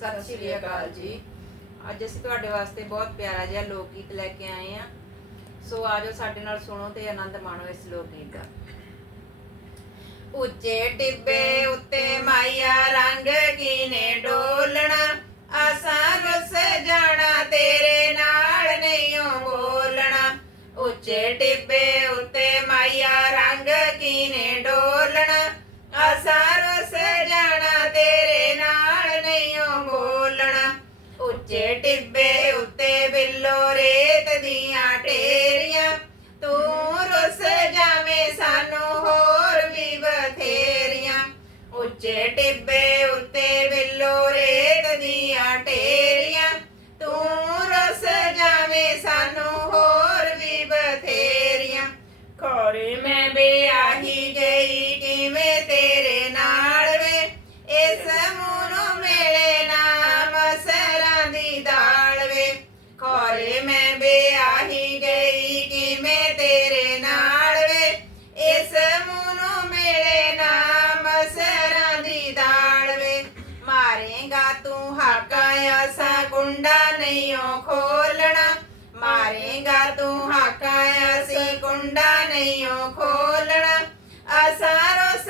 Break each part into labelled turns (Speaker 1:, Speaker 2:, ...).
Speaker 1: ਸਤਿ ਸ਼੍ਰੀ ਅਕਾਲ ਜੀ। ਅੱਜ ਅਸੀਂ ਤੁਹਾਡੇ ਵਾਸਤੇ ਬਹੁਤ ਪਿਆਰਾ ਜਿਹਾ ਲੋਕ ਗੀਤ ਲੈ ਕੇ ਆਏ ਆ ਸੋ ਆਜੋ ਸਾਡੇ ਨਾਲ ਸੁਣੋ ਤੇ ਆਨੰਦ ਮਾਣੋ ਇਸ ਲੋਕ ਗੀਤ ਦਾ। ਉੱਚੇ ਟਿੱਬੇ ਉੱਤੇ ਮਾਇਆ ਰੰਗ ਕੀਨੇ ਡੋਲਣਾ? ਉੱਚੇ ਟਿੱਬੇ ਉੱਤੇ ਬਿੱਲੋ ਰੇਤ ਦੀਆਂ ਢੇਰੀਆਂ, ਤੂੰ ਰੁੱਸ ਜਾਵੇਂ ਸਾਨੂੰ ਹੋਰ ਵੀ ਬਥੇਰੀਆਂ। ਉੱਚੇ ਟਿੱਬੇ ਉੱਤੇ ਬਿੱਲੋ ਰੇਤ ਦੀਆਂ ਢੇਰੀਆਂ, ਤੂੰ ਰੁੱਸ ਜਾਵੇਂ ਸਾਨੂੰ ਮਾਰੇਗਾ ਤੂੰ ਕੁੰਡਾ ਨਹੀਂ ਓ ਖੋਲਣਾ। ਅਸਾਂ ਰੁੱਸ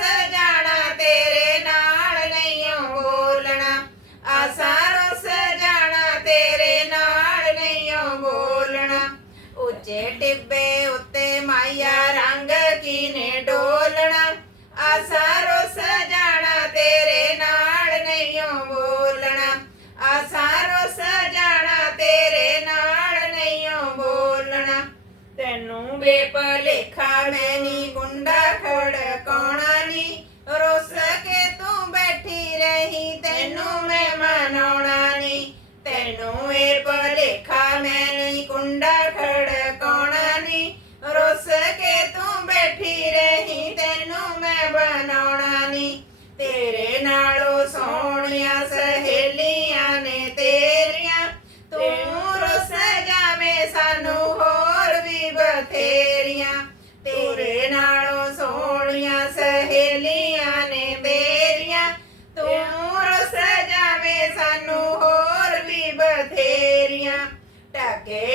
Speaker 1: ਤੇਰੇ ਨਾਲ ਨਹੀਂ ਓ ਬੋਲਣਾ। ਅਸਾਂ ਸਜਾਣਾ ਤੇਰੇ ਨਾਲ ਨਹੀਂ ਓ ਬੋਲਣਾ। ਉੱਚੇ ਟਿੱਬੇ ਉੱਤੇ ਮਾਇਆ ਰੰਗ ਕੀਨੇ ਡੋਲਣਾ। ਅਸਾਂ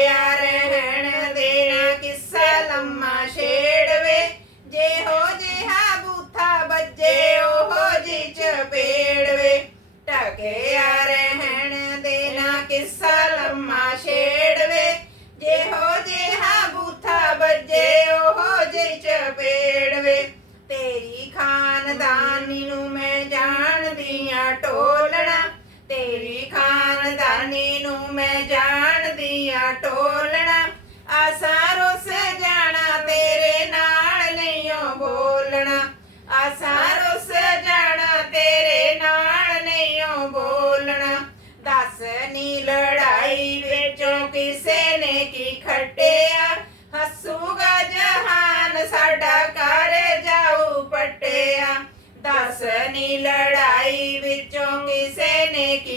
Speaker 1: ಯಾರಣ ਆਸਾਂ ਜਾਣਾ ਤੇਰੇ ਨਾਲ ਜਾਣਾ ਤੇਰੇ ਨਾਲ ਲੜਾਈ ਵਿੱਚੋਂ ਕਿਸੇ ਨੇ ਕੀ ਖੱਟਿਆ? ਹੱਸੂਗਾ ਜਹਾਨ, ਸਾਡਾ ਕਰ ਜਾਊ ਪਟਿਆ। ਦੱਸ ਨੀ ਲੜਾਈ ਵਿੱਚੋਂ ਕਿਸੇ ਨੇ ਕੀ